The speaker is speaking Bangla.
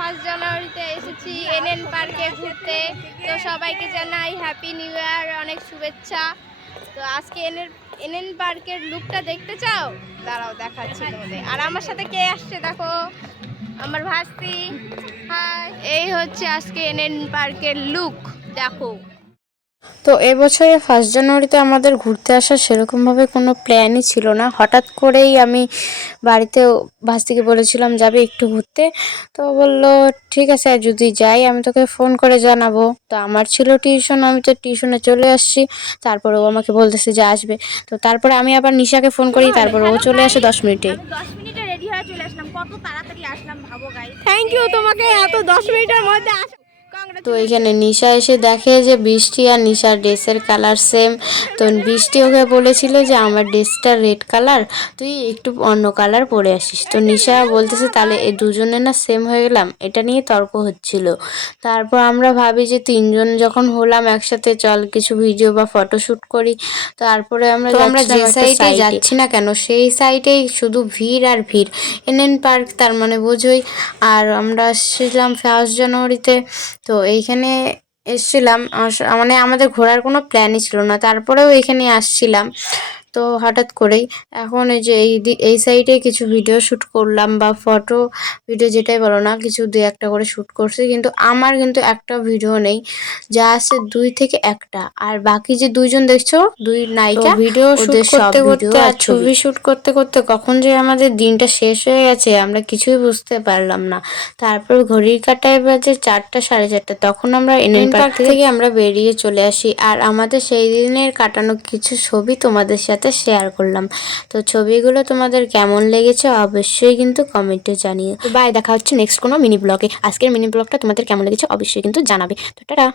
ফার্স্ট জানুয়ারিতে এসেছি এনএন পার্কে ঘুরতে। তো সবাইকে জানাই হ্যাপি নিউ ইয়ার, অনেক শুভেচ্ছা। তো আজকে এনএন পার্কের লুকটা দেখতে চাও? দাঁড়াও দেখাচ্ছি তোমাদের। আর আমার সাথে কে আসছে দেখো, আমার ভাস্তি। হাই, এই হচ্ছে আজকে এনএন পার্কের লুক, দেখো। তো এবছরে ফার্স্ট জানুয়ারিতে আমাদের ঘুরতে আসার সেরকমভাবে কোনো প্ল্যানই ছিল না। হঠাৎ করেই আমি বাড়িতে ভাস্তিকে বলেছিলাম যাবে একটু ঘুরতে, তো বললো ঠিক আছে যদি যাই আমি তোকে ফোন করে জানাবো। তো আমার ছিল টিউশন, আমি তো টিউশনে চলে আসছি। তারপরে ও আমাকে বলতেছে যে আসবে। তো তারপরে আমি আবার নিশাকে ফোন করি, তারপর ও চলে আসে 10 মিনিটে। আমি 10 মিনিটে রেডি হয়ে চলে আসলাম, কত তাড়াতাড়ি আসলাম ভাবো গাইস। থ্যাংক ইউ তোমাকে, এত 10 মিনিটের মধ্যে আসো। তো এখানে নিশা এসে দেখে যে বৃষ্টি আর নিশার ড্রেসের কালার সেম। তো বৃষ্টি ওকে বলেছিল যে আমার ড্রেসটা রেড কালার, তুই একটু অন্য কালার পরে আসিস। তো নিশা বলতেছে তাহলে এই দুজনে না সেম হয়ে গেলাম, এটা নিয়ে তর্ক হচ্ছিল। তারপর আমরা ভাবি যে তিনজন যখন হলাম একসাথে চল কিছু ভিডিও বা ফটোশ্যুট করি। তারপরে আমরা যে সাইডে যাচ্ছি না কেন সেই সাইডেই শুধু ভিড় আর ভিড়। এনএন পার্ক তার মানে বোঝোই। আর আমরা আসছিলাম ফার্স্ট জানুয়ারিতে। তো এইখানে এসছিলাম, মানে আমাদের ঘোরার কোনো প্ল্যানই ছিল না, তারপরেও এখানে আসছিলাম তো হঠাৎ করেই। এখন এই যে এই সাইডে কিছু ভিডিও শ্যুট করলাম বা ফটো ভিডিও যেটাই বলো না, কিছু 2-1টা করে শ্যুট করছি। কিন্তু আমার কিন্তু একটা ভিডিও নেই, যা আছে 2 থেকে 1টা। আর বাকি যে 2জন দেখছো, 2 নায়িকা, ভিডিও শ্যুট করতে করতে আর ছবি শ্যুট করতে করতে কখন যে আমাদের দিনটা শেষ হয়ে গেছে আমরা কিছুই বুঝতে পারলাম না। তারপর ঘড়ির কাঁটায় বাজে 4টা 4:30, তখন আমরা এনএন পার্ক থেকে আমরা বেরিয়ে চলে আসি। আর আমাদের সেই দিনের কাটানো কিছু ছবি তোমাদের সাথে শেয়ার করলাম। তো ছবিগুলো তোমাদের কেমন লেগেছে অবশ্যই কিন্তু কমেন্টে জানিও। তো বাই, দেখা হচ্ছে নেক্সট কোনো মিনি ব্লগে। আজকের মিনি ব্লগটা তোমাদের কেমন লেগেছে অবশ্যই কিন্তু জানাবে। তো টাটা।